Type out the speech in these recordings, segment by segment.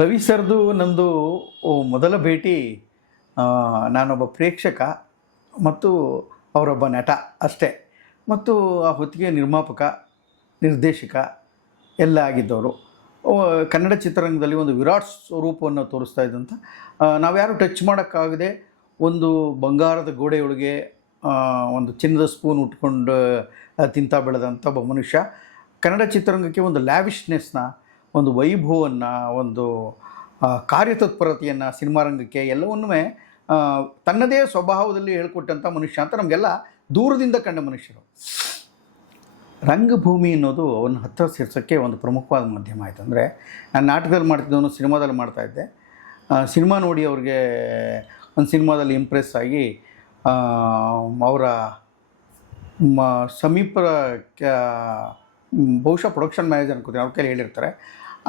ರವಿ ಸರ್ದು ನಂದು ಮೊದಲ ಭೇಟಿ. ನಾನೊಬ್ಬ ಪ್ರೇಕ್ಷಕ ಮತ್ತು ಅವರೊಬ್ಬ ನಟ ಅಷ್ಟೇ. ಮತ್ತು ಆ ಹೊತ್ತಿಗೆ ನಿರ್ಮಾಪಕ, ನಿರ್ದೇಶಕ ಎಲ್ಲ ಆಗಿದ್ದವರು. ಕನ್ನಡ ಚಿತ್ರರಂಗದಲ್ಲಿ ಒಂದು ವಿರಾಟ್ ಸ್ವರೂಪವನ್ನು ತೋರಿಸ್ತಾ ಇದ್ದಂಥ, ನಾವ್ಯಾರು ಟಚ್ ಮಾಡೋಕ್ಕಾಗದೆ ಒಂದು ಬಂಗಾರದ ಗೋಡೆಯೊಳಗೆ ಒಂದು ಚಿನ್ನದ ಸ್ಪೂನ್ ಉಟ್ಕೊಂಡು ತಿಂತ ಬೆಳೆದಂಥ ಒಬ್ಬ ಮನುಷ್ಯ ಕನ್ನಡ ಚಿತ್ರರಂಗಕ್ಕೆ ಒಂದು ಲ್ಯಾವಿಶ್ನೆಸ್ನ, ಒಂದು ವೈಭವವನ್ನು, ಒಂದು ಕಾರ್ಯತತ್ಪರತೆಯನ್ನು ಸಿನಿಮಾ ರಂಗಕ್ಕೆ ಎಲ್ಲವನ್ನೂ ತನ್ನದೇ ಸ್ವಭಾವದಲ್ಲಿ ಹೇಳ್ಕೊಟ್ಟಂಥ ಮನುಷ್ಯ ಅಂತ ನಮಗೆಲ್ಲ ದೂರದಿಂದ ಕಂಡ ಮನುಷ್ಯರು. ರಂಗಭೂಮಿ ಅನ್ನೋದು ಅವನ್ನ ಹತ್ತಿರ ಸೇರ್ಸೋಕ್ಕೆ ಒಂದು ಪ್ರಮುಖವಾದ ಮಾಧ್ಯಮ ಆಯಿತು. ಅಂದರೆ ನಾನು ನಾಟಕದಲ್ಲಿ ಮಾಡ್ತಿದ್ದವನು ಸಿನಿಮಾದಲ್ಲಿ ಮಾಡ್ತಾಯಿದ್ದೆ. ಸಿನಿಮಾ ನೋಡಿ ಅವ್ರಿಗೆ ಒಂದು ಸಿನಿಮಾದಲ್ಲಿ ಇಂಪ್ರೆಸ್ ಆಗಿ ಅವರ ಸಮೀಪ ಬಹುಶಃ ಪ್ರೊಡಕ್ಷನ್ ಮ್ಯಾನೇಜರ್ ಅನ್ಕೋತೀನಿ, ಅವ್ರ ಕೈಲಿ ಹೇಳಿರ್ತಾರೆ.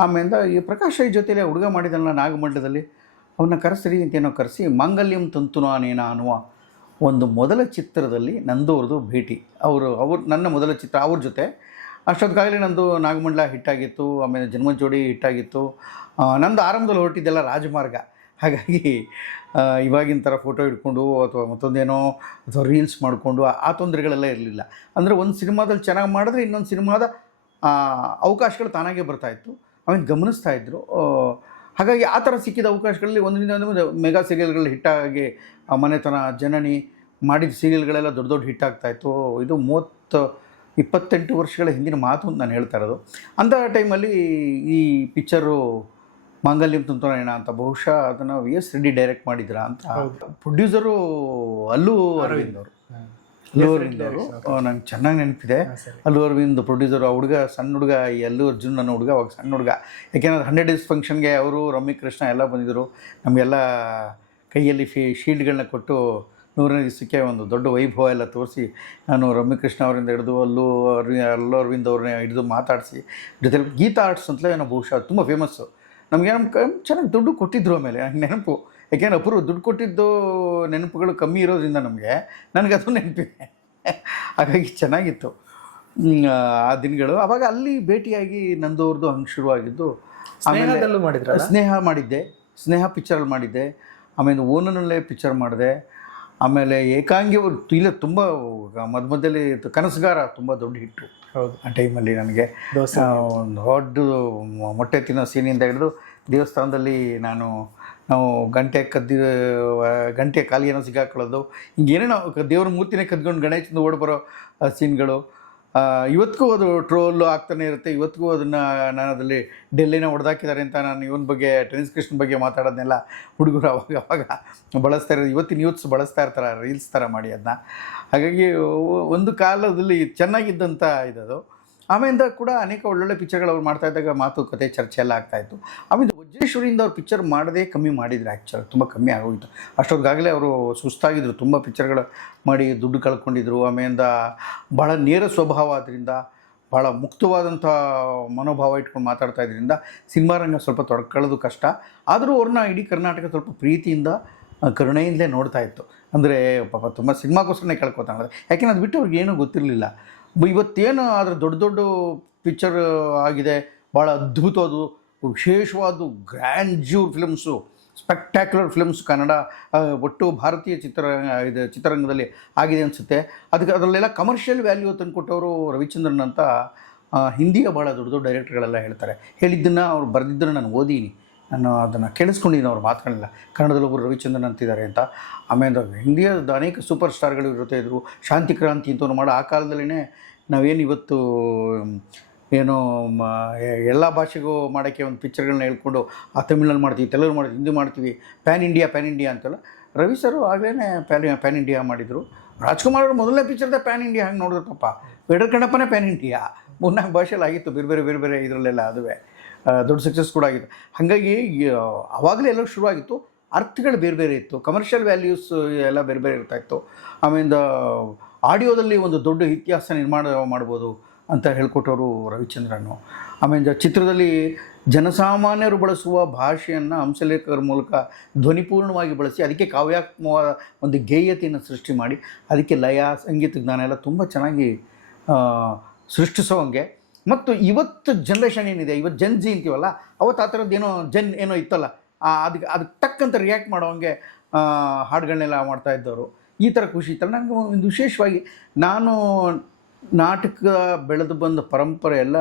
ಆಮೇಲೆ ಈ ಪ್ರಕಾಶ್ ರೈ ಜೊತೆಲೇ ಹುಡುಗ ಮಾಡಿದಲ್ಲ ನಾಗಮಂಡಲದಲ್ಲಿ, ಅವನ್ನ ಕರೆಸ್ರಿ ಅಂತೇನೋ ಕರೆಸಿ ಮಾಂಗಲ್ಯಂ ತಂತುನಾನೇನ ಅನ್ನುವ ಒಂದು ಮೊದಲ ಚಿತ್ರದಲ್ಲಿ ನಂದವ್ರದ್ದು ಭೇಟಿ. ಅವರು ನನ್ನ ಮೊದಲ ಚಿತ್ರ ಅವ್ರ ಜೊತೆ. ಅಷ್ಟೊತ್ತಿಗಾಗಲೇ ನಂದು ನಾಗಮಂಡಲ ಹಿಟ್ಟಾಗಿತ್ತು, ಆಮೇಲೆ ಜನ್ಮಜೋಡಿ ಹಿಟ್ಟಾಗಿತ್ತು. ನಂದು ಆರಂಭದಲ್ಲಿ ಹೊರಟಿದ್ದೆಲ್ಲ ರಾಜಮಾರ್ಗ. ಹಾಗಾಗಿ ಇವಾಗಿನ ಥರ ಫೋಟೋ ಹಿಡ್ಕೊಂಡು ಅಥವಾ ಮತ್ತೊಂದೇನೋ ಅಥವಾ ರೀಲ್ಸ್ ಮಾಡಿಕೊಂಡು ಆ ತೊಂದರೆಗಳೆಲ್ಲ ಇರಲಿಲ್ಲ. ಅಂದರೆ ಒಂದು ಸಿನಿಮಾದಲ್ಲಿ ಚೆನ್ನಾಗಿ ಮಾಡಿದ್ರೆ ಇನ್ನೊಂದು ಸಿನಿಮಾದ ಅವಕಾಶಗಳು ತಾನಾಗೇ ಬರ್ತಾಯಿತ್ತು, ಆಮೇಲೆ ಗಮನಿಸ್ತಾಯಿದ್ರು. ಹಾಗಾಗಿ ಆ ಥರ ಸಿಕ್ಕಿದ ಅವಕಾಶಗಳಲ್ಲಿ ಒಂದರಿಂದ ಒಂದು ಮೆಗಾ ಸೀರಿಯಲ್ಗಳು ಹಿಟ್ಟಾಗಿ ಮನೆತನ, ಜನನಿ ಮಾಡಿದ ಸೀರಿಯಲ್ಗಳೆಲ್ಲ ದೊಡ್ಡ ದೊಡ್ಡ ಹಿಟ್ಟಾಗ್ತಾಯಿತ್ತು. ಇದು 28 ವರ್ಷಗಳ ಹಿಂದಿನ ಮಾತು ಅಂತ ನಾನು ಹೇಳ್ತಾ ಇರೋದು. ಅಂಥ ಟೈಮಲ್ಲಿ ಈ ಪಿಕ್ಚರು ಮಾಂಗಲ್ಯಂ ತಂತುನಾನೇನ ಅಂತ, ಬಹುಶಃ ಅದನ್ನು VS ರೆಡ್ಡಿ ಡೈರೆಕ್ಟ್ ಮಾಡಿದ್ರ ಅಂತ. ಪ್ರೊಡ್ಯೂಸರು ಅಲ್ಲು ಅರವಿಂದ್ ಅವರು. ನಂಗೆ ಚೆನ್ನಾಗಿ ನೆನಪಿದೆ. ಅಲ್ಲು ಅರವಿಂದ್ ಪ್ರೊಡ್ಯೂಸರು. ಆ ಹುಡುಗ ಸಣ್ಣ ಹುಡುಗ, ಈ ಅಲ್ಲು ಅರ್ಜುನ್ ನನ್ನ ಹುಡುಗ ಅವಾಗ ಸಣ್ಣ ಹುಡುಗ. ಯಾಕೆಂದರೆ 100 ಡೇಸ್ ಫಂಕ್ಷನ್ಗೆ ಅವರು, ರಮ್ಯಕೃಷ್ಣ ಎಲ್ಲ ಬಂದಿದ್ದರು. ನಮಗೆಲ್ಲ ಕೈಯಲ್ಲಿ ಶೀಲ್ಡ್ಗಳನ್ನ ಕೊಟ್ಟು 100ನೇ ದಿವಸಕ್ಕೆ ಒಂದು ದೊಡ್ಡ ವೈಭವ ಎಲ್ಲ ತೋರಿಸಿ, ನಾನು ರಮ್ಯಕೃಷ್ಣ ಅವರಿಂದ ಹಿಡಿದು ಅಲ್ಲು ಅರವಿಂದ್ ಅವ್ರನ್ನೇ ಹಿಡಿದು ಮಾತಾಡಿಸಿ, ಜೊತೆಲಿ ಗೀತಾ ಆರ್ಟ್ಸ್ ಅಂತಲೇ ಏನೋ ಬಹುಶಃ ತುಂಬ ಫೇಮಸ್ಸು. ನಮಗೆ ಚೆನ್ನಾಗಿ ದುಡ್ಡು ಕೊಟ್ಟಿದ್ದರು. ಆಮೇಲೆ ನನಗೆ ನೆನಪು, ಯಾಕೆಂದ್ರೆ ಅಪೂರ್ವ ದುಡ್ಡು ಕೊಟ್ಟಿದ್ದು ನೆನಪುಗಳು ಕಮ್ಮಿ ಇರೋದ್ರಿಂದ ನನಗೆ ಅದು ನೆನಪಿದೆ. ಹಾಗಾಗಿ ಚೆನ್ನಾಗಿತ್ತು ಆ ದಿನಗಳು. ಆವಾಗ ಅಲ್ಲಿ ಭೇಟಿಯಾಗಿ ನಂದವ್ರದ್ದು ಹಂಗೆ ಶುರುವಾಗಿದ್ದು. ಸ್ನೇಹದಲ್ಲೂ ಮಾಡಿದ್ರೆ ಸ್ನೇಹ ಮಾಡಿದ್ದೆ, ಸ್ನೇಹ ಪಿಕ್ಚರಲ್ಲಿ ಮಾಡಿದ್ದೆ. ಆಮೇಲೆ ಓನನಲ್ಲೇ ಪಿಕ್ಚರ್ ಮಾಡಿದೆ. ಆಮೇಲೆ ಏಕಾಂಗಿ ಇಲ್ಲ ತುಂಬ ಮಧ್ಯದಲ್ಲಿ ಕನಸುಗಾರ ತುಂಬ ದೊಡ್ಡ ಹಿಟ್ಟು. ಹೌದು, ಆ ಟೈಮಲ್ಲಿ ನನಗೆ ಒಂದು ದೊಡ್ಡ ಮೊಟ್ಟೆ ತಿನ್ನೋ ಸೀನಿಂದ ಹಿಡಿದು ದೇವಸ್ಥಾನದಲ್ಲಿ ನಾವು ಗಂಟೆ ಕಾಲಿಗೇನೋ ಸಿಗಾಕೊಳ್ಳೋದು, ಹಿಂಗೇನೇನೋ ದೇವ್ರ ಮೂರ್ತಿನೇ ಕದ್ಕೊಂಡು ಗಣೇಶದಿಂದ ಓಡ್ಬರೋ ಸೀನ್ಗಳು ಇವತ್ತಿಗೂ ಅದು ಟ್ರೋಲು ಆಗ್ತಾನೆ ಇರುತ್ತೆ. ಇವತ್ತಿಗೂ ಅದನ್ನು ನಾನು ಅದರಲ್ಲಿ ಡೆಲ್ಲಿನ ಹೊಡೆದಾಕಿದ್ದಾರೆ ಅಂತ ನಾನು ಇವನ ಬಗ್ಗೆ, ಟೆನಿಸ್ ಕೃಷ್ಣ ಬಗ್ಗೆ ಮಾತಾಡೋದನ್ನೆಲ್ಲ ಹುಡುಗರು ಅವಾಗ ಬಳಸ್ತಾ ಇರೋದು. ಇವತ್ತಿನ ಯೂತ್ಸ್ ಬಳಸ್ತಾ ಇರ್ತಾರೆ ರೀಲ್ಸ್ ಥರ ಮಾಡಿ ಅದನ್ನ. ಹಾಗಾಗಿ ಒಂದು ಕಾಲದಲ್ಲಿ ಚೆನ್ನಾಗಿದ್ದಂಥ ಇದದು. ಆಮೇಲೆ ಕೂಡ ಅನೇಕ ಒಳ್ಳೊಳ್ಳೆ ಪಿಕ್ಚರ್ಗಳು ಅವ್ರು ಮಾಡ್ತಾಯಿದ್ದಾಗ ಮಾತುಕತೆ ಚರ್ಚೆ ಎಲ್ಲ ಆಗ್ತಾಯಿತ್ತು. ಆಮೇಲೆ ವಜ್ರೇಶ್ವರಿಯಿಂದ ಅವ್ರು ಪಿಕ್ಚರ್ ಮಾಡೋದೇ ಕಮ್ಮಿ ಮಾಡಿದ್ರು. ಆ್ಯಕ್ಚುಲಿ ತುಂಬ ಕಮ್ಮಿ ಆಗೋಗಿತ್ತು. ಅಷ್ಟೊತ್ತಿಗಾಗಲೇ ಅವರು ಸುಸ್ತಾಗಿದ್ದರು, ತುಂಬ ಪಿಕ್ಚರ್ಗಳು ಮಾಡಿ ದುಡ್ಡು ಕಳ್ಕೊಂಡಿದ್ರು. ಆಮೇಲಿಂದ ಭಾಳ ನೇರ ಸ್ವಭಾವ ಆದ್ದರಿಂದ, ಭಾಳ ಮುಕ್ತವಾದಂಥ ಮನೋಭಾವ ಇಟ್ಕೊಂಡು ಮಾತಾಡ್ತಾ ಇದ್ರಿಂದ ಸಿನಿಮಾ ರಂಗ ಸ್ವಲ್ಪ ತೊಡ್ಕೊಳ್ಳೋದು ಕಷ್ಟ. ಆದರೂ ಅವ್ರನ್ನ ಇಡೀ ಕರ್ನಾಟಕ ಸ್ವಲ್ಪ ಪ್ರೀತಿಯಿಂದ, ಕರುಣೆಯಿಂದಲೇ ನೋಡ್ತಾ ಇತ್ತು. ಅಂದರೆ ಪಾಪ ತುಂಬ ಸಿನಿಮಾಗೋಸ್ಕರನೇ ಕಳ್ಕೊತಾನೆ. ಯಾಕೆಂದ್ರೆ ಅದು ಬಿಟ್ಟು ಅವ್ರಿಗೆ ಏನೂ ಗೊತ್ತಿರಲಿಲ್ಲ. ಇವತ್ತೇನು ಆದರೆ ದೊಡ್ಡ ದೊಡ್ಡ ಪಿಕ್ಚರ್ ಆಗಿದೆ, ಭಾಳ ಅದ್ಭುತವಾದ ವಿಶೇಷವಾದ grandeur films, spectacular films Kannada ಒಟ್ಟು ಭಾರತೀಯ ಚಿತ್ರರಂಗದಲ್ಲಿ ಆಗಿದೆ ಅನಿಸುತ್ತೆ. ಅದರಲ್ಲೆಲ್ಲ ಕಮರ್ಷಿಯಲ್ ವ್ಯಾಲ್ಯೂ ತಂದುಕೊಟ್ಟವರು ರವಿಚಂದ್ರನ್ ಅಂತ ಹಿಂದಿಯ ಭಾಳ ದೊಡ್ಡ ದೊಡ್ಡ ಡೈರೆಕ್ಟರ್ಗಳೆಲ್ಲ ಹೇಳ್ತಾರೆ. ಹೇಳಿದ್ದನ್ನು ಅವ್ರು ಬರೆದಿದ್ದನ್ನು ನಾನು ಓದೀನಿ, ನಾನು ಅದನ್ನು ಕೇಳಿಸ್ಕೊಂಡಿದ್ದೀನಿ. ಅವ್ರು ಮಾತುಗಳಿಲ್ಲ. ಕನ್ನಡದಲ್ಲಿ ಒಬ್ಬರು ರವಿಚಂದ್ರನ್ ಅಂತಿದ್ದಾರೆ ಅಂತ. ಆಮೇಲೆ ಇಂಡಿಯಾದ ಅನೇಕ ಸೂಪರ್ ಸ್ಟಾರ್ಗಳು ಇರುತ್ತೆ ಇದ್ದರು. ಶಾಂತಿ ಕ್ರಾಂತಿ ಅಂತವ್ರು ಮಾಡೋ ಆ ಕಾಲದಲ್ಲೇ ನಾವೇನು ಇವತ್ತು ಏನೋ ಎಲ್ಲ ಭಾಷೆಗೂ ಮಾಡೋಕ್ಕೆ ಒಂದು ಪಿಕ್ಚರ್ಗಳನ್ನ ಹೇಳ್ಕೊಂಡು ತಮಿಳಲ್ಲಿ ಮಾಡ್ತೀವಿ, ತೆಲುಗು ಮಾಡ್ತೀವಿ, ಹಿಂದಿ ಮಾಡ್ತೀವಿ, ಪ್ಯಾನ್ ಇಂಡಿಯಾ ಅಂತಲ್ಲ. ರವಿ ಸರು ಆಗಲೇ ಪ್ಯಾನ್ ಇಂಡಿಯಾ ಮಾಡಿದರು. ರಾಜ್ಕುಮಾರ್ ಅವರು ಮೊದಲನೇ ಪಿಕ್ಚರ್ದ ಪ್ಯಾನ್ ಇಂಡಿಯಾ ಹಂಗೆ ನೋಡಿದ್ರು ಪಾಪ. ವೆಂಕಟಪ್ಪನೇ ಪ್ಯಾನ್ ಇಂಡಿಯಾ 3-4 ಭಾಷೆಯಲ್ಲಿ ಆಗಿತ್ತು, ಬೇರೆ ಬೇರೆ ಇದರಲ್ಲೆಲ್ಲ. ಅದುವೇ ದೊಡ್ಡ ಸಕ್ಸಸ್ ಕೂಡ ಆಗಿತ್ತು. ಹಾಗಾಗಿ ಆವಾಗಲೇ ಎಲ್ಲ ಶುರುವಾಗಿತ್ತು. ಅರ್ಥಗಳು ಬೇರೆ ಬೇರೆ ಇತ್ತು, ಕಮರ್ಷಿಯಲ್ ವ್ಯಾಲ್ಯೂಸ್ ಎಲ್ಲ ಬೇರೆ ಬೇರೆ ಇರ್ತಾಯಿತ್ತು. ಆಮೇಲೆ ಆಡಿಯೋದಲ್ಲಿ ಒಂದು ದೊಡ್ಡ ಇತಿಹಾಸ ನಿರ್ಮಾಣ ಮಾಡ್ಬೋದು ಅಂತ ಹೇಳ್ಕೊಟ್ಟವರು ರವಿಚಂದ್ರನು. ಆಮೇಲೆ ಚಿತ್ರದಲ್ಲಿ ಜನಸಾಮಾನ್ಯರು ಬಳಸುವ ಭಾಷೆಯನ್ನು ಹಂಸಲೇಖರ ಮೂಲಕ ಧ್ವನಿಪೂರ್ಣವಾಗಿ ಬಳಸಿ ಅದಕ್ಕೆ ಕಾವ್ಯಾತ್ಮಕವಾದ ಒಂದು ಗೇಯತೆಯನ್ನು ಸೃಷ್ಟಿ ಮಾಡಿ ಅದಕ್ಕೆ ಲಯ, ಸಂಗೀತ ಜ್ಞಾನ ಎಲ್ಲ ತುಂಬ ಚೆನ್ನಾಗಿ ಸೃಷ್ಟಿಸೋವಂಗೆ ಮತ್ತು ಇವತ್ತು ಜನ್ರೇಷನ್ ಏನಿದೆ, ಇವತ್ತು ಜಿ ಅಂತೀವಲ್ಲ, ಅವತ್ತು ಆ ಥರದ್ದು ಏನೋ ಇತ್ತಲ್ಲ, ಅದಕ್ಕೆ ತಕ್ಕಂತ ರಿಯಾಕ್ಟ್ ಮಾಡೋಂಗೆ ಹಾಡುಗಳನ್ನೆಲ್ಲ ಮಾಡ್ತಾ ಇದ್ದವರು. ಈ ಥರ ಖುಷಿ ಇತ್ತಲ್ಲ. ನನಗೆ ಒಂದು ವಿಶೇಷವಾಗಿ ನಾನು ನಾಟಕ ಬೆಳೆದು ಬಂದ ಪರಂಪರೆ ಎಲ್ಲ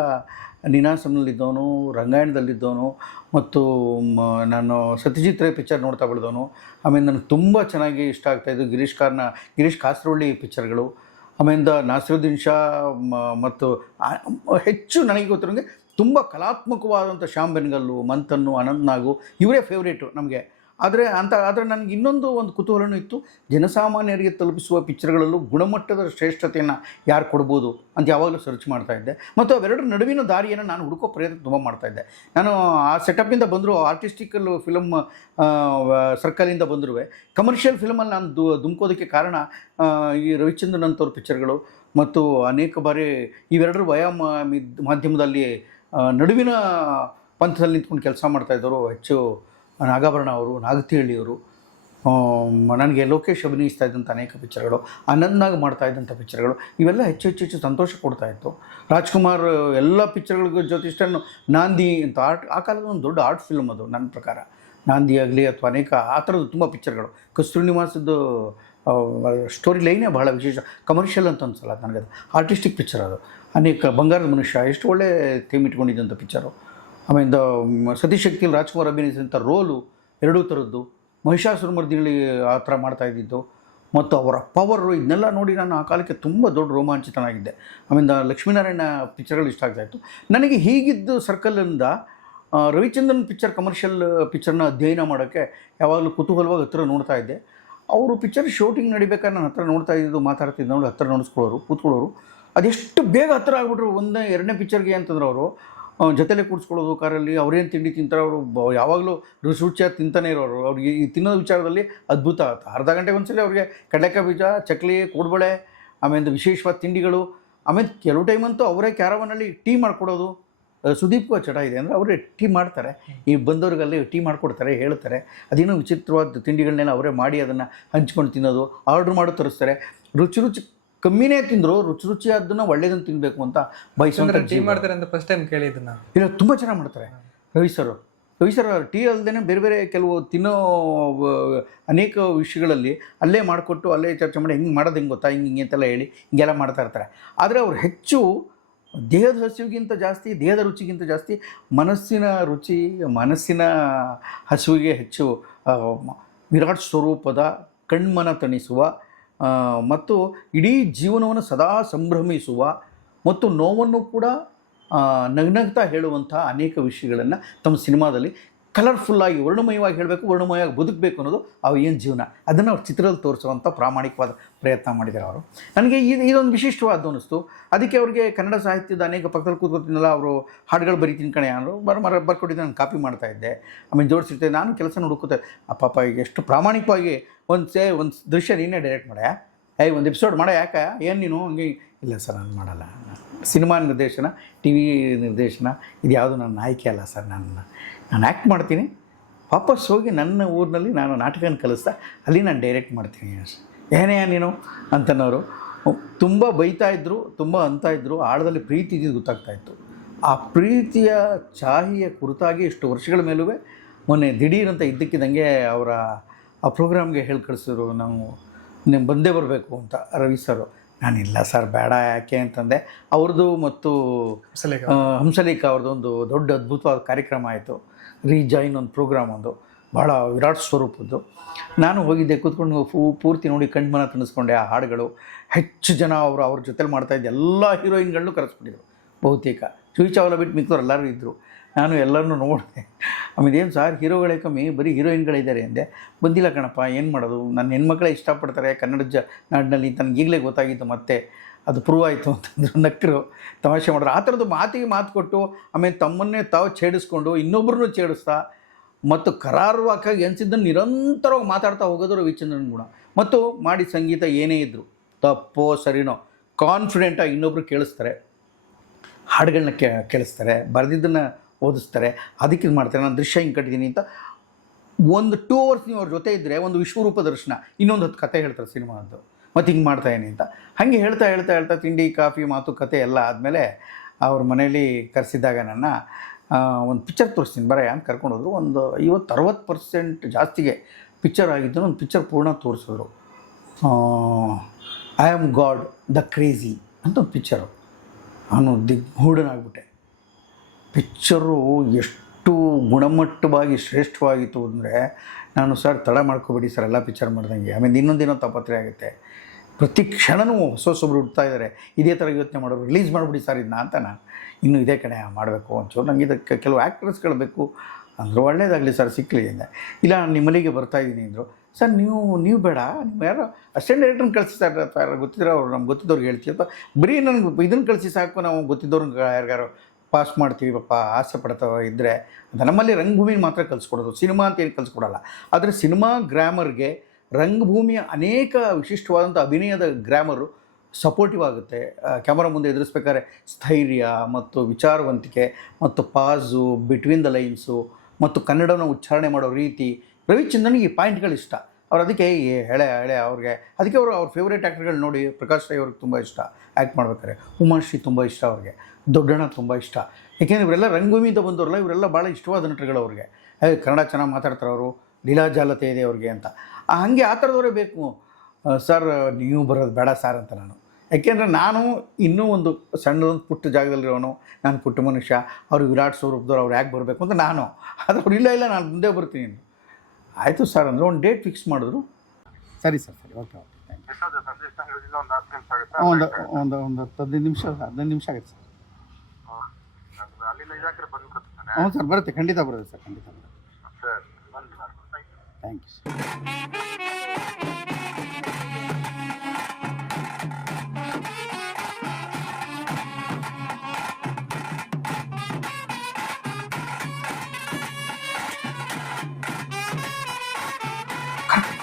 ನೀನಾಸಂನಲ್ಲಿದ್ದವನು, ರಂಗಾಯಣದಲ್ಲಿದ್ದವನು, ಮತ್ತು ನಾನು ಸತ್ಯಜಿತ್ ರೇ ಪಿಕ್ಚರ್ ನೋಡ್ತಾ ಬೆಳೆದವನು. ಆಮೇಲೆ ನನಗೆ ತುಂಬ ಚೆನ್ನಾಗಿ ಇಷ್ಟ ಆಗ್ತಾಯಿದ್ದು ಗಿರೀಶ್ ಕಾಸರವಳ್ಳಿ ಪಿಕ್ಚರ್ಗಳು. ಆಮೇಲಿಂದ ನಾಸಿರುದ್ದೀನ್ ಶಾ ಮತ್ತು ಹೆಚ್ಚು ನನಗೆ ಗೊತ್ತಿರೋಂಗೆ ತುಂಬ ಕಲಾತ್ಮಕವಾದಂಥ ಶ್ಯಾಮ್ ಬೆನ್ಗಲ್ಲು, ಮಂಥನ್ನು, ಅನಂತ್ ನಾಗು ಇವರೇ ಫೇವ್ರೇಟು ನಮಗೆ. ಆದರೆ ನನಗೆ ಇನ್ನೊಂದು ಕುತೂಹಲನೂ ಇತ್ತು, ಜನಸಾಮಾನ್ಯರಿಗೆ ತಲುಪಿಸುವ ಪಿಕ್ಚರ್ಗಳಲ್ಲೂ ಗುಣಮಟ್ಟದ ಶ್ರೇಷ್ಠತೆಯನ್ನು ಯಾರು ಕೊಡ್ಬೋದು ಅಂತ ಯಾವಾಗಲೂ ಸರ್ಚ್ ಮಾಡ್ತಾಯಿದ್ದೆ. ಮತ್ತು ಅವೆರಡರ ನಡುವಿನ ದಾರಿಯನ್ನು ನಾನು ಹುಡುಕೋ ಪ್ರಯತ್ನ ತುಂಬ ಮಾಡ್ತಾಯಿದ್ದೆ. ನಾನು ಆ ಸೆಟಪ್ಪಿಂದ ಬಂದರೂ, ಆರ್ಟಿಸ್ಟಿಕಲ್ ಫಿಲಮ್ ಸರ್ಕಲಿಂದ ಬಂದರೂ ಕಮರ್ಷಿಯಲ್ ಫಿಲಮಲ್ಲಿ ನಾನು ಧುಮುಕೋದಕ್ಕೆ ಕಾರಣ ಈ ರವಿಚಂದ್ರನ್ ಅಂಥವ್ರ ಪಿಕ್ಚರ್ಗಳು, ಮತ್ತು ಅನೇಕ ಬಾರಿ ಇವೆರಡರ ಮಾಧ್ಯಮದಲ್ಲಿ ನಡುವಿನ ಪಂಥದಲ್ಲಿ ನಿಂತ್ಕೊಂಡು ಕೆಲಸ ಮಾಡ್ತಾಯಿದ್ದವರು ಹೆಚ್ಚು ನಾಗಾಭರಣ ಅವರು, ನಾಗತಿಹಳ್ಳಿಯವರು, ನನಗೆ ಲೋಕೇಶ್ ಅಭಿನಯಿಸ್ತಾ ಇದ್ದಂಥ ಅನೇಕ ಪಿಕ್ಚರ್ಗಳು, ಅನಂತ್ನಾಗ್ ಮಾಡ್ತಾ ಇದ್ದಂಥ ಪಿಕ್ಚರ್ಗಳು, ಇವೆಲ್ಲ ಹೆಚ್ಚು ಸಂತೋಷ ಕೊಡ್ತಾಯಿತ್ತು. ರಾಜ್ಕುಮಾರ್ ಎಲ್ಲ ಪಿಕ್ಚರ್ಗಳಿಗೂ ಜೊತೆಷ್ಟನ್ನು ನಾಂದಿ ಅಂತ ಆ ಕಾಲದ ಒಂದು ದೊಡ್ಡ ಆರ್ಟ್ ಫಿಲ್ಮ್ ಅದು ನನ್ನ ಪ್ರಕಾರ. ನಾಂದಿ ಆಗಲಿ ಅಥವಾ ಅನೇಕ ಆ ಥರದ್ದು ತುಂಬ ಪಿಕ್ಚರ್ಗಳು. ಕಸ್ತೂರಿ ನಿವಾಸದ್ದು ಸ್ಟೋರಿ ಲೈನೇ ಬಹಳ ವಿಶೇಷ. ಕಮರ್ಷಿಯಲ್ ಅಂತ ಅನ್ಸಲ್ಲ ನನಗೆ, ಅದು ಆರ್ಟಿಸ್ಟಿಕ್ ಪಿಕ್ಚರ್ ಅದು. ಅನೇಕ ಬಂಗಾರದ ಮನುಷ್ಯ ಎಷ್ಟು ಒಳ್ಳೆ ಥೀಮ್ ಇಟ್ಕೊಂಡಿದ್ದಂಥ ಪಿಕ್ಚರು. ಆಮೇಲೆ ಸತಿಶಕ್ತಿಯಲ್ಲಿ ರಾಜ್ಕುಮಾರ್ ಅಭಿನಯಿಸಿದಂಥ ರೋಲು ಎರಡೂ ಥರದ್ದು. ಮಹಿಷಾಸುರಮರ್ದಿನಿ ಆ ಥರ ಮಾಡ್ತಾಯಿದ್ದಿದ್ದು ಮತ್ತು ಅವರ ಪವರು, ಇದನ್ನೆಲ್ಲ ನೋಡಿ ನಾನು ಆ ಕಾಲಕ್ಕೆ ತುಂಬ ದೊಡ್ಡ ರೋಮಾಂಚಿತನಾಗಿದ್ದೆ. ಆಮೇಲೆ ಲಕ್ಷ್ಮೀನಾರಾಯಣ ಪಿಕ್ಚರ್ಗಳು ಇಷ್ಟ ಆಗ್ತಾಯಿತ್ತು ನನಗೆ. ಹೀಗಿದ್ದು ಸರ್ಕಲಿಂದ ರವಿಚಂದ್ರನ್ ಪಿಕ್ಚರ್, ಕಮರ್ಷಿಯಲ್ ಪಿಕ್ಚರ್ನ ಅಧ್ಯಯನ ಮಾಡೋಕ್ಕೆ ಯಾವಾಗಲೂ ಕುತೂಹಲವಾಗಿ ಹತ್ತಿರ ನೋಡ್ತಾ ಇದ್ದೆ. ಅವರು ಪಿಕ್ಚರ್ ಶೂಟಿಂಗ್ ನಡಿಬೇಕಾದ್ರೆ ನಾನು ಹತ್ತಿರ ನೋಡ್ತಾ ಇದ್ದು, ಮಾತಾಡ್ತಿದ್ದು ನೋಡಿ ಹತ್ತಿರ ಕೂತ್ಕೊಳ್ಳೋರು. ಅದೆಷ್ಟು ಬೇಗ ಹತ್ತಿರ ಆಗ್ಬಿಟ್ರು. ಎರಡನೇ ಪಿಕ್ಚರ್ಗೆ ಅಂತಂದ್ರೆ ಅವರು ಜೊತೆಲೇ ಕೂಡಿಸ್ಕೊಳ್ಳೋದು ಕಾರಲ್ಲಿ. ಅವ್ರೇನು ತಿಂಡಿ ತಿಂತಾರೆ, ಅವರು ಯಾವಾಗಲೂ ರುಚಿಯಾಗಿ ತಿಂತಾನೆ ಇರೋರು. ಅವ್ರಿಗೆ ಈ ತಿನ್ನೋ ವಿಚಾರದಲ್ಲಿ ಅದ್ಭುತ. ಅರ್ಧ ಗಂಟೆಗೆ ಒಂದ್ಸಲಿ ಅವ್ರಿಗೆ ಕಡಲೆಕಾಯಿ ಬೀಜ, ಚಕ್ಲಿ, ಕೋಡ್ಬಳೆ, ಆಮೇಲೆ ವಿಶೇಷವಾದ ತಿಂಡಿಗಳು. ಆಮೇಲೆ ಕೆಲವು ಟೈಮಂತೂ ಅವರೇ ಕ್ಯಾರವನಲ್ಲಿ ಟೀ ಮಾಡಿಕೊಡೋದು. ಸುದೀಪ್ಗೂ ಚಟ ಇದೆ ಅಂದರೆ ಅವರೇ ಟೀ ಮಾಡ್ತಾರೆ. ಈ ಬಂದವ್ರಿಗಲ್ಲಿ ಟೀ ಮಾಡಿಕೊಡ್ತಾರೆ, ಹೇಳ್ತಾರೆ. ಅದೇನೋ ವಿಚಿತ್ರವಾದ ತಿಂಡಿಗಳನ್ನೆಲ್ಲ ಅವರೇ ಮಾಡಿ ಅದನ್ನು ಹಂಚ್ಕೊಂಡು ತಿನ್ನೋದು. ಆರ್ಡ್ರ್ ಮಾಡಿ ತರಿಸ್ತಾರೆ. ರುಚಿ ಕಮ್ಮಿನೇ ತಿಂದರು, ರುಚಿಯಾದನ್ನ ಒಳ್ಳೇದನ್ನು ತಿನ್ನಬೇಕು ಅಂತ ಬಯಸೋಂಥ ಟೀ ಮಾಡ್ತಾರೆ ಅಂತ ಫಸ್ಟ್ ಟೈಮ್ ಕೇಳಿದ್ದು ನಾನು. ಇಲ್ಲ, ತುಂಬ ಚೆನ್ನಾಗಿ ಮಾಡ್ತಾರೆ ರವಿ ಸರ್. ಟೀ ಅಲ್ಲದೇ ಬೇರೆ ಕೆಲವು ತಿನ್ನೋ ಅನೇಕ ವಿಷಯಗಳಲ್ಲಿ ಅಲ್ಲೇ ಮಾಡಿಕೊಟ್ಟು, ಅಲ್ಲೇ ಚರ್ಚೆ ಮಾಡಿ ಹೆಂಗೆ ಮಾಡೋದು ಹೆಂಗೆ ಗೊತ್ತಾ, ಹಿಂಗೆ ಅಂತೆಲ್ಲ ಹೇಳಿ ಹಿಂಗೆಲ್ಲ ಮಾಡ್ತಾ ಇರ್ತಾರೆ. ಆದರೆ ಅವ್ರು ಹೆಚ್ಚು ದೇಹದ ಹಸಿವಿಗಿಂತ ಜಾಸ್ತಿ, ದೇಹದ ರುಚಿಗಿಂತ ಜಾಸ್ತಿ ಮನಸ್ಸಿನ ರುಚಿ, ಮನಸ್ಸಿನ ಹಸಿವಿಗೆ ಹೆಚ್ಚು ವಿರಾಟ್ ಸ್ವರೂಪದ ಕಣ್ಮನ ತಣಿಸುವ ಮತ್ತು ಇಡೀ ಜೀವನವನ್ನು ಸದಾ ಸಂಭ್ರಮಿಸುವ ಮತ್ತು ನೋವನ್ನು ಕೂಡ ನಗ್ನಗ್ತಾ ಹೇಳುವಂಥ ಅನೇಕ ವಿಷಯಗಳನ್ನು ತಮ್ಮ ಸಿನಿಮಾದಲ್ಲಿ ಕಲರ್ಫುಲ್ಲಾಗಿ, ವರ್ಣಮಯವಾಗಿ ಹೇಳಬೇಕು, ವರ್ಣಮಯವಾಗಿ ಬದುಕಬೇಕು ಅನ್ನೋದು ಅವು ಏನು ಜೀವನ, ಅದನ್ನು ಅವ್ರು ಚಿತ್ರದಲ್ಲಿ ತೋರಿಸುವಂಥ ಪ್ರಾಮಾಣಿಕವಾದ ಪ್ರಯತ್ನ ಮಾಡಿದ್ದಾರೆ ಅವರು. ನನಗೆ ಇದೊಂದು ವಿಶಿಷ್ಟವಾದ್ದು ಅನ್ನಿಸ್ತು. ಅದಕ್ಕೆ ಅವ್ರಿಗೆ ಕನ್ನಡ ಸಾಹಿತ್ಯದ ಅನೇಕ ಪಕ್ಕದಲ್ಲಿ ಕೂತ್ಕೊತೀನಲ್ಲ, ಅವರು ಹಾಡುಗಳು ಬರೀತೀನಿ ಕಣೆ ಅಂದರು. ಬರ್ಕೊಟ್ಟಿದ್ದೆ, ನಾನು ಕಾಪಿ ಮಾಡ್ತಾಯಿದ್ದೆ, ಆಮೇಲೆ ಜೋಡಿಸಿರ್ತೆ. ನಾನು ಕೆಲಸ ಹುಡುಕುತ್ತೆ. ಪಾಪ ಈಗ ಎಷ್ಟು ಪ್ರಾಮಾಣಿಕವಾಗಿ ಒಂದು ದೃಶ್ಯ ನೀನೇ ಡೈರೆಕ್ಟ್ ಮಾಡೆ, ಒಂದು ಎಪಿಸೋಡ್ ಮಾಡ, ಯಾಕೆ ಏನು ನೀನು ಹಂಗೆ? ಇಲ್ಲ ಸರ್, ನಾನು ಮಾಡಲ್ಲ. ಸಿನಿಮಾ ನಿರ್ದೇಶನ, ಟಿ ವಿ ನಿರ್ದೇಶನ ಇದು ಯಾವುದು ನನ್ನ ಆಯ್ಕೆ ಅಲ್ಲ ಸರ್. ನಾನು ಆ್ಯಕ್ಟ್ ಮಾಡ್ತೀನಿ, ವಾಪಸ್ ಹೋಗಿ ನನ್ನ ಊರಿನಲ್ಲಿ ನಾನು ನಾಟಕನ ಕಲಿಸ್ತಾ ಅಲ್ಲಿ ನಾನು ಡೈರೆಕ್ಟ್ ಮಾಡ್ತೀನಿ. ಏನೇ ನೀನು ಅಂತನವರು ತುಂಬ ಬೈತಾಯಿದ್ರು, ತುಂಬ ಅಂತಾಯಿದ್ರು. ಆಳದಲ್ಲಿ ಪ್ರೀತಿ ಇದ್ದಿದ್ದು ಗೊತ್ತಾಗ್ತಾಯಿತ್ತು. ಆ ಪ್ರೀತಿಯ ಚಾಹಿಯ ಕುರಿತಾಗಿ ಇಷ್ಟು ವರ್ಷಗಳ ಮೇಲೂ ಮೊನ್ನೆ ದಿಢೀರಂತ ಇದ್ದಕ್ಕಿದ್ದಂಗೆ ಅವರ ಆ ಪ್ರೋಗ್ರಾಮ್ಗೆ ಹೇಳಿ ಕಳಿಸಿದ್ರು, ನೀವು ಬಂದೇ ಬರಬೇಕು ಅಂತ ರವಿ ಸರು. ನಾನಿಲ್ಲ ಸರ್, ಬೇಡ, ಯಾಕೆ ಅಂತಂದೆ. ಅವ್ರದ್ದು ಮತ್ತು ಹಂಸಲೇಖ ಅವ್ರದ್ದು ಒಂದು ದೊಡ್ಡ ಅದ್ಭುತವಾದ ಕಾರ್ಯಕ್ರಮ ಆಯಿತು. ರೀಜಾಯಿನ್ ಒಂದು ಪ್ರೋಗ್ರಾಮ್, ಒಂದು ಭಾಳ ವಿರಾಟ್ ಸ್ವರೂಪದ್ದು. ನಾನು ಹೋಗಿದ್ದೆ, ಕೂತ್ಕೊಂಡು ಪೂರ್ತಿ ನೋಡಿ ಕಣ್ಮನ ತಣಿಸ್ಕೊಂಡೆ. ಆ ಹಾಡುಗಳು ಹೆಚ್ಚು ಜನ ಅವ್ರ ಜೊತೆಲಿ ಮಾಡ್ತಾಯಿದ್ದೆ. ಎಲ್ಲ ಹೀರೋಯಿನ್ಗಳನ್ನೂ ಕರೆಸ್ಬಿಟ್ಟಿದ್ರು ಬಹುತೇಕ. ಚೂಯಿ ಚಾವ್ಲಾ ಬಿಟ್ಟು ಮಿಕ್ಕವ್ರು ಎಲ್ಲರೂ ಇದ್ದರು. ನಾನು ಎಲ್ಲರನ್ನೂ ನೋಡಿದೆ. ಆಮೇಲೆ ಏನು ಸಾರ್, ಹೀರೋಗಳೇ ಕಮ್ಮಿ, ಬರೀ ಹೀರೋಯಿನ್ಗಳಿದ್ದಾರೆ ಅಂದೆ. ಬಂದಿಲ್ಲ ಕಣಪ್ಪ, ಏನು ಮಾಡೋದು, ನನ್ನ ಹೆಣ್ಮಕ್ಳೇ ಇಷ್ಟಪಡ್ತಾರೆ ಕನ್ನಡ ನಾಡಿನಲ್ಲಿ ಅಂತ ನನಗೆ ಈಗಲೇ ಗೊತ್ತಾಗಿತ್ತು. ಮತ್ತೆ ಅದು ಪ್ರೂವ್ ಆಯಿತು ಅಂತಂದ್ರು, ನಕ್ಕರು, ತಮಾಷೆ ಮಾಡಿದ್ರು. ಆ ಥರದ್ದು ಮಾತು ಕೊಟ್ಟು, ಆಮೇಲೆ ತಮ್ಮನ್ನೇ ತಾವು ಛೇಡಿಸ್ಕೊಂಡು ಇನ್ನೊಬ್ಬರನ್ನೂ ಛೇಡಿಸ್ತಾ ಮತ್ತು ಕರಾರುವಾಕಾಗಿ ಅನಿಸಿದ್ದನ್ನು ನಿರಂತರವಾಗಿ ಮಾತಾಡ್ತಾ ಹೋಗೋದು ರವಿಚಂದ್ರನ್ ಗುಣ. ಮತ್ತು ಮಾಡಿ ಸಂಗೀತ ಏನೇ ಇದ್ದರು, ತಪ್ಪೋ ಸರಿನೋ ಕಾನ್ಫಿಡೆಂಟಾಗಿ ಇನ್ನೊಬ್ಬರು ಕೇಳಿಸ್ತಾರೆ, ಹಾಡುಗಳನ್ನ ಕೇಳಿಸ್ತಾರೆ, ಬರೆದಿದ್ದನ್ನು ಓದಿಸ್ತಾರೆ. ಅದಕ್ಕೆ ಇದು ಮಾಡ್ತಾರೆ. ನಾನು ದೃಶ್ಯ ಹಿಂಗೆ ಕಟ್ಟಿದ್ದೀನಿ ಅಂತ ಒಂದು 2 hours ನೀವು ಅವ್ರ ಜೊತೆ ಇದ್ದರೆ ಒಂದು ವಿಶ್ವರೂಪ ದರ್ಶನ, ಇನ್ನೊಂದು 10 ಕತೆ ಹೇಳ್ತಾರೆ ಸಿನಿಮಾದ್ದು, ಮತ್ತು ಹಿಂಗೆ ಮಾಡ್ತಾಯಿದ್ದೀನಿ ಅಂತ. ಹಾಗೆ ಹೇಳ್ತಾ ತಿಂಡಿ, ಕಾಫಿ, ಮಾತುಕತೆ ಎಲ್ಲ ಆದಮೇಲೆ ಅವ್ರ ಮನೇಲಿ ಕರೆಸಿದ್ದಾಗ ನನ್ನ ಒಂದು ಪಿಕ್ಚರ್ ತೋರಿಸ್ತೀನಿ ಬರಯ್ಯ ಅಂತ ಕರ್ಕೊಂಡೋದ್ರು. ಒಂದು 50-60% ಜಾಸ್ತಿಗೆ ಪಿಕ್ಚರ್ ಆಗಿದ್ದು ಒಂದು ಪಿಕ್ಚರ್ ಪೂರ್ಣ ತೋರಿಸಿದ್ರು. I am god the crazy ಅಂತ ಒಂದು ಪಿಕ್ಚರು. ನಾನು ದಿಗ್ಗೂಢನಾಗ್ಬಿಟ್ಟೆ. ಪಿಕ್ಚರು ಎಷ್ಟು ಗುಣಮಟ್ಟವಾಗಿ ಶ್ರೇಷ್ಠವಾಗಿತ್ತು ಅಂದರೆ, ನಾನು ಸರ್ ತಡ ಮಾಡ್ಕೋಬೇಡಿ ಸರ್ ಎಲ್ಲ ಪಿಕ್ಚರ್ ಮಾಡ್ದಂಗೆ, ಆಮೇಲೆ ಇನ್ನೊಂದೇನೋ ತಾಪತ್ರೆ ಆಗುತ್ತೆ. ಪ್ರತಿ ಕ್ಷಣವೂ ಹೊಸೊಬ್ಬರು ಹುಡ್ತಾ ಇದ್ದಾರೆ, ಇದೇ ಥರ ಯೋಚನೆ ಮಾಡೋರು, ರಿಲೀಸ್ ಮಾಡಿಬಿಡಿ ಸರ್ ಇದನ್ನ ಅಂತ. ನಾನು ಇನ್ನೂ ಇದೇ ಕಡೆ ಮಾಡಬೇಕು ಒಂಚೂರು, ನನಗೆ ಇದಕ್ಕೆ ಕೆಲವು ಆ್ಯಕ್ಟ್ರಸ್ಗಳು ಬೇಕು ಅಂದರು. ಒಳ್ಳೇದಾಗಲಿ ಸರ್ ಸಿಕ್ಕಲಿ ಅಂದೆ. ಇಲ್ಲ ನಾನು ನಿಮ್ಮಲ್ಲಿಗೆ ಬರ್ತಾಯಿದ್ದೀನಿ ಅಂದರು. ಸರ್ ನೀವು ಬೇಡ, ನೀವು ಯಾರೋ ಅಸಿಸ್ಟೆಂಟ್ ಡೈರೆಕ್ಟ್ರನ್ನ ಕಳಿಸಿ ಸರ್, ಅಥವಾ ಯಾರು ಗೊತ್ತಿರೋ ಅವ್ರು ನಮ್ಗೆ ಗೊತ್ತಿದ್ದವ್ರಿಗೆ ಹೇಳ್ತೀವಿ, ಅಥವಾ ಬರೀ ನನಗೆ ಇದನ್ನು ಕಳಿಸಿ ಸಾಕು, ನಾವು ಗೊತ್ತಿದ್ದವ್ರಿಗೆ ಯಾರಿಗಾರು ಪಾಸ್ ಮಾಡ್ತೀವಿ ಪಾಪ ಆಸೆ ಪಡ್ತಾವ ಇದ್ದರೆ ಅಂತ. ನಮ್ಮಲ್ಲಿ ರಂಗಭೂಮಿ ಮಾತ್ರ ಕಲಿಸ್ಕೊಡೋದು, ಸಿನಿಮಾ ಅಂತ ಏನು ಕಲಿಸ್ಕೊಡಲ್ಲ. ಆದರೆ ಸಿನಿಮಾ ಗ್ರಾಮರ್ಗೆ ರಂಗಭೂಮಿಯ ಅನೇಕ ವಿಶಿಷ್ಟವಾದಂಥ ಅಭಿನಯದ ಗ್ರಾಮರು ಸಪೋರ್ಟಿವ್ ಆಗುತ್ತೆ. ಕ್ಯಾಮರಾ ಮುಂದೆ ಎದುರಿಸ್ಬೇಕಾದ್ರೆ ಸ್ಥೈರ್ಯ ಮತ್ತು ವಿಚಾರವಂತಿಕೆ ಮತ್ತು ಪಾಸು, ಬಿಟ್ವೀನ್ ದ ಲೈನ್ಸು ಮತ್ತು ಕನ್ನಡನ ಉಚ್ಚಾರಣೆ ಮಾಡೋ ರೀತಿ. ರವಿಚಂದ್ರನಿಗೆ ಈ ಪಾಯಿಂಟ್ಗಳು ಇಷ್ಟ. ಅವ್ರು ಅದಕ್ಕೆ ಎಳೆ ಅವ್ರಿಗೆ, ಅದಕ್ಕೆ ಅವರು ಅವ್ರ ಫೇವ್ರೇಟ್ ಆ್ಯಕ್ಟರ್ಗಳು ನೋಡಿ, ಪ್ರಕಾಶ್ ರೈ ಅವ್ರಿಗೆ ತುಂಬ ಇಷ್ಟ ಆ್ಯಕ್ಟ್ ಮಾಡ್ಬೇಕಾದ್ರೆ, ಉಮಾಶ್ರೀ ತುಂಬ ಇಷ್ಟ ಅವ್ರಿಗೆ, ದೊಡ್ಡಣ್ಣ ತುಂಬ ಇಷ್ಟ. ಏಕೆಂದರೆ ಇವರೆಲ್ಲ ರಂಗಭೂಮಿಯಿಂದ ಬಂದವರಲ್ಲ, ಇವರೆಲ್ಲ ಭಾಳ ಇಷ್ಟವಾದ ನಟರುಗಳು ಅವ್ರಿಗೆ. ಕನ್ನಡ ಚೆನ್ನಾಗಿ ಮಾತಾಡ್ತಾರೆ ಅವರು, ಲೀಲಾಜಾಲತೆ ಇದೆ ಅವ್ರಿಗೆ ಅಂತ. ಹಾಗೆ ಆ ಥರದವರೇ ಬೇಕು ಸರ್, ನೀವು ಬರೋದು ಬೇಡ ಸರ್ ಅಂತ ನಾನು. ಯಾಕೆಂದರೆ ನಾನು ಇನ್ನೂ ಒಂದು ಸಣ್ಣದೊಂದು ಪುಟ್ಟ ಜಾಗದಲ್ಲಿರೋನು, ನಾನು ಪುಟ್ಟ ಮನುಷ್ಯ, ಅವರು ವಿರಾಟ್ ಸ್ವರೂಪದವ್ರು, ಅವ್ರು ಯಾಕೆ ಬರಬೇಕು ಅಂತ ನಾನು. ಆದರೆ ಅವ್ರು ಇಲ್ಲ ನಾನು ಮುಂದೆ ಬರ್ತೀನಿ. ಆಯಿತು ಸರ್ ಅಂದರೆ ಒಂದು ಡೇಟ್ ಫಿಕ್ಸ್ ಮಾಡಿದ್ರು. ಸರಿ ಸರ್, ಸರಿ, ಓಕೆ ಓಕೆ, ಥ್ಯಾಂಕ್ ಯು. ಒಂದು 15 ನಿಮಿಷ ಆಗುತ್ತೆ ಸರ್. ಹ್ಞೂ ಸರ್, ಬರುತ್ತೆ, ಖಂಡಿತ ಬರುತ್ತೆ ಸರ್, ಖಂಡಿತ ಬರುತ್ತೆ. Thank you sir.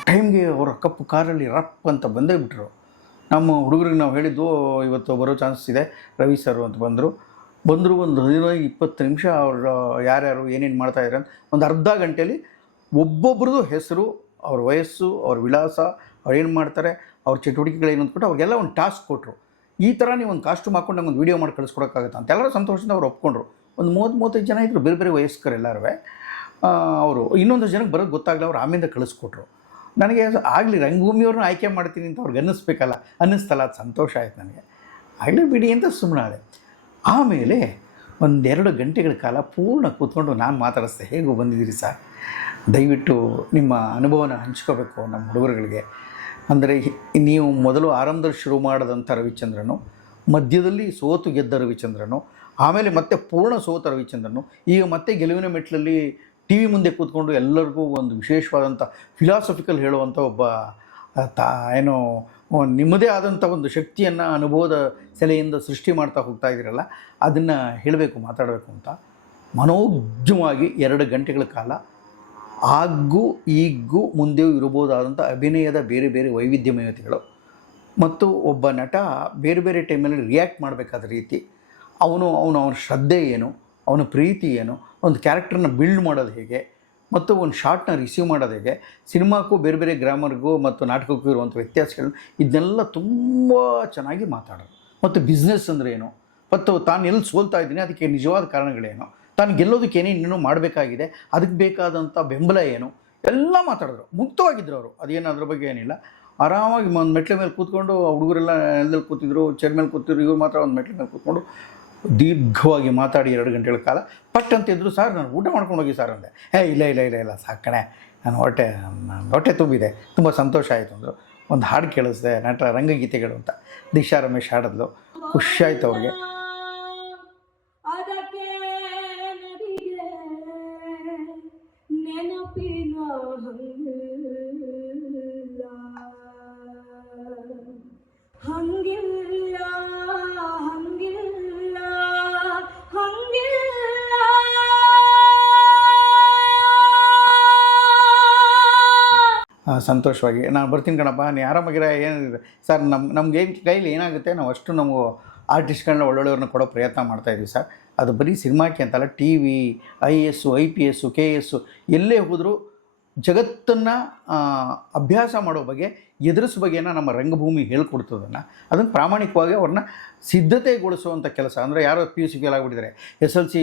ಟೈಮ್ಗೆ ಅವ್ರ ಕಪ್ಪು ಕಾರಲ್ಲಿ ರಪ್ ಅಂತ ಬಂದೇ ಬಿಟ್ಟರು. ನಮ್ಮ ಹುಡುಗರಿಗೆ ನಾವು ಹೇಳಿದ್ದು ಇವತ್ತು ಬರೋ ಚಾನ್ಸ್ ಇದೆ ರವಿ ಸರ್ ಅಂತ ಬಂದರು. ಒಂದು 15-20 ನಿಮಿಷ ಅವರು ಯಾರ್ಯಾರು ಏನೇನು ಮಾಡ್ತಾಯಿದ್ದಾರೆ ಅಂತ ಒಂದು ಅರ್ಧ ಗಂಟೆಯಲ್ಲಿ ಒಬ್ಬೊಬ್ರದ್ದು ಹೆಸರು, ಅವ್ರ ವಯಸ್ಸು, ಅವ್ರ ವಿಳಾಸ, ಅವ್ರು ಏನು ಮಾಡ್ತಾರೆ, ಅವ್ರ ಚಟುವಟಿಕೆಗಳೇನು ಅಂದ್ಬಿಟ್ಟು ಅವ್ರಿಗೆಲ್ಲ ಒಂದು ಟಾಸ್ಕ್ ಕೊಟ್ಟರು. ಈ ಥರ ನೀವು ಒಂದು ಕಾಸ್ಟ್ಯೂಮ್ ಹಾಕ್ಕೊಂಡು ನಂಗೆ ಒಂದು ವೀಡಿಯೋ ಮಾಡಿ ಕಳಿಸ್ಕೊಡೋಕ್ಕಾಗತ್ತೆ ಅಂತ. ಎಲ್ಲರೂ ಸಂತೋಷದಿಂದ ಅವ್ರು ಒಪ್ಕೊಂಡ್ರು. ಒಂದು 30-35 ಜನ ಇದ್ದರು, ಬೇರೆ ಬೇರೆ ವಯಸ್ಕರು ಎಲ್ಲರೂ. ಅವರು ಇನ್ನೊಂದು ಜನಕ್ಕೆ ಬರೋದು ಗೊತ್ತಾಗಲಿ, ಅವ್ರು ಆಮೇಲೆ ಕಳಿಸ್ಕೊಟ್ರು. ನನಗೆ ಆಗಲಿ ರಂಗಭೂಮಿಯವ್ರನ್ನ ಆಯ್ಕೆ ಮಾಡ್ತೀನಿ ಅಂತ ಅವ್ರಿಗೆ ಅನ್ನಿಸ್ತಲ್ಲ, ಅದು ಸಂತೋಷ ಆಯ್ತು ನನಗೆ. ಆಗಲಿ ಬಿಡಿ ಅಂತ ಸುಮ್ಮನಾದೆ. ಆಮೇಲೆ 1-2 ಗಂಟೆಗಳ ಕಾಲ ಪೂರ್ಣ ಕೂತ್ಕೊಂಡು ನಾನು ಮಾತಾಡಿಸ್ದೆ, ಹೇಗೂ ಬಂದಿದ್ದೀರಿ ಸರ್, ದಯವಿಟ್ಟು ನಿಮ್ಮ ಅನುಭವನ ಹಂಚ್ಕೋಬೇಕು ನಮ್ಮ ಹುಡುಗರುಗಳಿಗೆ. ಅಂದರೆ ನೀವು ಮೊದಲು ಆರಂಭದಲ್ಲಿ ಶುರು ಮಾಡಿದಂಥ ರವಿಚಂದ್ರನು, ಮಧ್ಯದಲ್ಲಿ ಸೋತು ಗೆದ್ದ ರವಿಚಂದ್ರನು, ಆಮೇಲೆ ಮತ್ತೆ ಪೂರ್ಣ ಸೋತ ರವಿಚಂದ್ರನು, ಈಗ ಮತ್ತೆ ಗೆಲುವಿನ ಮೆಟ್ಲಲ್ಲಿ ಟಿ ವಿ ಮುಂದೆ ಕೂತ್ಕೊಂಡು ಎಲ್ಲರಿಗೂ ಒಂದು ವಿಶೇಷವಾದಂಥ ಫಿಲಾಸಫಿಕಲ್ ಹೇಳುವಂಥ ಒಬ್ಬ ಏನೋ ನಿಮ್ಮದೇ ಆದಂಥ ಒಂದು ಶಕ್ತಿಯನ್ನು ಅನುಭವದ ಸೆಲೆಯಿಂದ ಸೃಷ್ಟಿ ಮಾಡ್ತಾ ಹೋಗ್ತಾ ಇದ್ದೀರಲ್ಲ, ಅದನ್ನು ಹೇಳಬೇಕು, ಮಾತಾಡಬೇಕು ಅಂತ ಮನೋಜ್ಞವಾಗಿ 2 ಗಂಟೆಗಳ ಕಾಲ ಆಗು ಈಗೂ ಮುಂದೆಯೂ ಇರಬಹುದಾದಂಥ ಅಭಿನಯದ ಬೇರೆ ಬೇರೆ ವೈವಿಧ್ಯಮಯತೆಗಳು ಮತ್ತು ಒಬ್ಬ ನಟ ಬೇರೆ ಬೇರೆ ಟೈಮಲ್ಲಿ ರಿಯಾಕ್ಟ್ ಮಾಡಬೇಕಾದ ರೀತಿ, ಅವನ ಶ್ರದ್ಧೆ ಏನು, ಅವನ ಪ್ರೀತಿ ಏನು, ಒಂದು ಕ್ಯಾರೆಕ್ಟರ್ನ ಬಿಲ್ಡ್ ಮಾಡೋದು ಹೇಗೆ, ಮತ್ತು ಒಂದು ಶಾರ್ಟ್ನ ರಿಸೀವ್ ಮಾಡೋದು ಹೇಗೆ, ಸಿನಿಮಾಕ್ಕೂ ಬೇರೆ ಬೇರೆ ಗ್ರಾಮರ್ಗೂ ಮತ್ತು ನಾಟಕಕ್ಕೂ ಇರುವಂಥ ವ್ಯತ್ಯಾಸಗಳು, ಇದನ್ನೆಲ್ಲ ತುಂಬ ಚೆನ್ನಾಗಿ ಮಾತಾಡೋದು. ಮತ್ತು ಬಿಸ್ನೆಸ್ ಅಂದರೆ ಏನು, ಮತ್ತು ತಾನು ಎಲ್ಲಿ ಸೋಲ್ತಾ ಇದ್ದೀನಿ ಅದಕ್ಕೆ ನಿಜವಾದ ಕಾರಣಗಳೇನು, ತಾನು ಗೆಲ್ಲೋದಕ್ಕೆ ಏನೇನೇನೋ ಮಾಡಬೇಕಾಗಿದೆ, ಅದಕ್ಕೆ ಬೇಕಾದಂಥ ಬೆಂಬಲ ಏನು, ಎಲ್ಲ ಮಾತಾಡಿದ್ರು. ಮುಕ್ತವಾಗಿದ್ದರು ಅವರು, ಅದೇನು ಅದ್ರ ಬಗ್ಗೆ ಏನಿಲ್ಲ. ಆರಾಮಾಗಿ ಒಂದು ಮೆಟ್ಲ ಮೇಲೆ ಕೂತ್ಕೊಂಡು, ಹುಡುಗರೆಲ್ಲ ನೆಲದಲ್ಲಿ ಕೂತಿದ್ರು, ಚೇರ್ ಮೇಲೆ ಕೂತಿದ್ರು, ಇವ್ರು ಮಾತ್ರ ಒಂದು ಮೆಟ್ಲ ಮೇಲೆ ಕೂತ್ಕೊಂಡು ದೀರ್ಘವಾಗಿ ಮಾತಾಡಿ 2 ಗಂಟೆಗಳ ಕಾಲ ಪಟ್ ಅಂತ ಇದ್ದರು. ಸರ್ ನಾನು ಊಟ ಮಾಡ್ಕೊಂಡು ಹೋಗಿ ಸರ್ ಅಂದೆ. ಇಲ್ಲ ಸಾಕಣೆ, ನಾನು ಹೊಟ್ಟೆ ತುಂಬಿದೆ, ತುಂಬ ಸಂತೋಷ ಆಯಿತು ಅಂದರು. ಒಂದು ಹಾಡು ಕೇಳಿಸ್ದೆ, ನಟ ರಂಗಗೀತೆಗಳು ಅಂತ, ದಿಶಾ ರಮೇಶ್ ಹಾಡಿದ್ಲು, ಖುಷಿಯಾಯಿತು ಅವ್ರಿಗೆ. ಸಂತೋಷವಾಗಿ ನಾನು ಬರ್ತೀನಿ ಕಣಪ್ಪ, ನೀ ಆರಾಮಾಗಿರ, ಏನಿದೆ ಸರ್, ನಮ್ಗೆ ಕೈಲಿ ಏನಾಗುತ್ತೆ, ನಾವು ಅಷ್ಟು ನಾವು ಆರ್ಟಿಸ್ಟ್ಗಳನ್ನ ಒಳ್ಳೊಳ್ಳೆಯವ್ರನ್ನ ಕೊಡೋ ಪ್ರಯತ್ನ ಮಾಡ್ತಾಯಿದ್ವಿ ಸರ್. ಅದು ಬರೀ ಸಿನಿಮಾಕ್ಕೆ ಅಂತಲ್ಲ, T V, IAS, IPS, KS ಎಲ್ಲೇ ಹೋದರೂ ಜಗತ್ತನ್ನು ಅಭ್ಯಾಸ ಮಾಡೋ ಬಗ್ಗೆ ಎದುರಿಸೋ ಬಗೆಯನ್ನು ನಮ್ಮ ರಂಗಭೂಮಿ ಹೇಳ್ಕೊಡ್ತದನ್ನು ಅದನ್ನು ಪ್ರಾಮಾಣಿಕವಾಗಿ ಅವ್ರನ್ನ ಸಿದ್ಧತೆಗೊಳಿಸುವಂಥ ಕೆಲಸ. ಅಂದರೆ ಯಾರೋ PUC ಫೇಲ್ ಆಗಿಬಿಟ್ಟಿದ್ದಾರೆ, SLC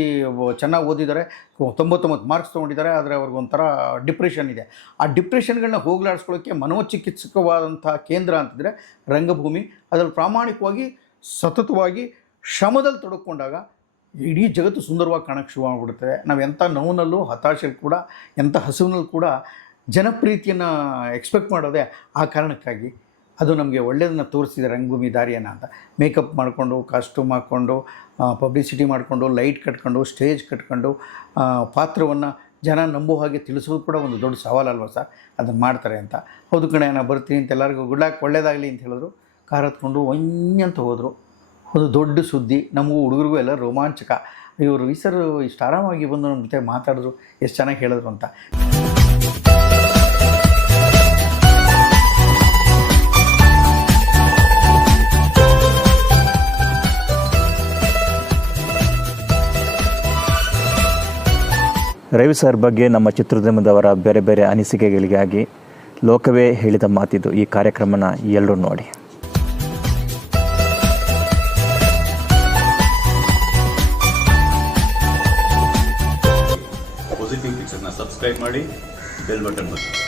ಚೆನ್ನಾಗಿ ಓದಿದ್ದಾರೆ, 99 ಮಾರ್ಕ್ಸ್ ತೊಗೊಂಡಿದ್ದಾರೆ, ಆದರೆ ಅವ್ರಿಗೊಂಥರ ಡಿಪ್ರೆಷನ್ ಇದೆ. ಆ ಡಿಪ್ರೆಷನ್ಗಳನ್ನ ಹೋಗಲಾಡಿಸ್ಕೊಳ್ಳೋಕ್ಕೆ ಮನೋಚಿಕಿತ್ಸಕವಾದಂಥ ಕೇಂದ್ರ ಅಂತಿದ್ರೆ ರಂಗಭೂಮಿ. ಅದರಲ್ಲಿ ಪ್ರಾಮಾಣಿಕವಾಗಿ ಸತತವಾಗಿ ಶ್ರಮದಲ್ಲಿ ತೊಡಕೊಂಡಾಗ ಇಡೀ ಜಗತ್ತು ಸುಂದರವಾಗಿ ಕಾಣೋಕ್ಕೆ ಶುರು ಮಾಡಿಬಿಡ್ತದೆ. ನಾವು ಎಂಥ ನೋವಿನಲ್ಲೂ ಹತಾಶೆಯಲ್ಲಿ ಕೂಡ ಎಂಥ ಹಸುವಿನಲ್ಲೂ ಕೂಡ ಜನಪ್ರೀತಿಯನ್ನು ಎಕ್ಸ್ಪೆಕ್ಟ್ ಮಾಡೋದೇ ಆ ಕಾರಣಕ್ಕಾಗಿ. ಅದು ನಮಗೆ ಒಳ್ಳೆಯದನ್ನು ತೋರಿಸಿದೆ ರಂಗಭೂಮಿ ದಾರಿಯನ್ನು ಅಂತ. ಮೇಕಪ್ ಮಾಡಿಕೊಂಡು, ಕಾಸ್ಟ್ಯೂಮ್ ಹಾಕ್ಕೊಂಡು, ಪಬ್ಲಿಸಿಟಿ ಮಾಡಿಕೊಂಡು, ಲೈಟ್ ಕಟ್ಕೊಂಡು, ಸ್ಟೇಜ್ ಕಟ್ಕೊಂಡು ಪಾತ್ರವನ್ನು ಜನ ನಂಬೋ ಹಾಗೆ ತಿಳಿಸೋದು ಕೂಡ ಒಂದು ದೊಡ್ಡ ಸವಾಲಲ್ವ ಸರ್. ಅದನ್ನು ಮಾಡ್ತಾರೆ ಅಂತ. ಹೌದು ಕಣೆ, ನಾನು ಬರ್ತೀನಿ ಅಂತ ಎಲ್ಲರಿಗೂ ಗುಡ್ಲಾಕ್ ಒಳ್ಳೇದಾಗಲಿ ಅಂತ ಹೇಳಿದ್ರು. ಕಾರ್ ಹತ್ಕೊಂಡು ಅಂತ ಹೋದರು. ಒಂದು ದೊಡ್ಡ ಸುದ್ದಿ, ನಮಗೂ ಹುಡುಗರಿಗೂ ಎಲ್ಲ ರೋಮಾಂಚಕ. ಇವರು ಈ ಸರ್ ಇಷ್ಟು ಆರಾಮಾಗಿ ಬಂದು ನಮ್ಮ ಜೊತೆ ಮಾತಾಡಿದ್ರು, ಎಷ್ಟು ಚೆನ್ನಾಗಿ ಹೇಳಿದ್ರು ಅಂತ. ರವಿ ಸರ್ ಬಗ್ಗೆ ನಮ್ಮ ಚಿತ್ರೋದ್ಯಮದವರ ಬೇರೆ ಬೇರೆ ಅನಿಸಿಕೆಗಳಿಗಾಗಿ ಲೋಕವೇ ಹೇಳಿದ ಮಾತಿದು. ಈ ಕಾರ್ಯಕ್ರಮನ ಎಲ್ಲರೂ ನೋಡಿ. ಪಾಸಿಟಿವ್ ಪಿಕ್ಚರ್ನ ಸಬ್ಸ್ಕ್ರೈಬ್ ಮಾಡಿ, ಬೆಲ್ ಬಟನ್ ಒತ್ತಿ.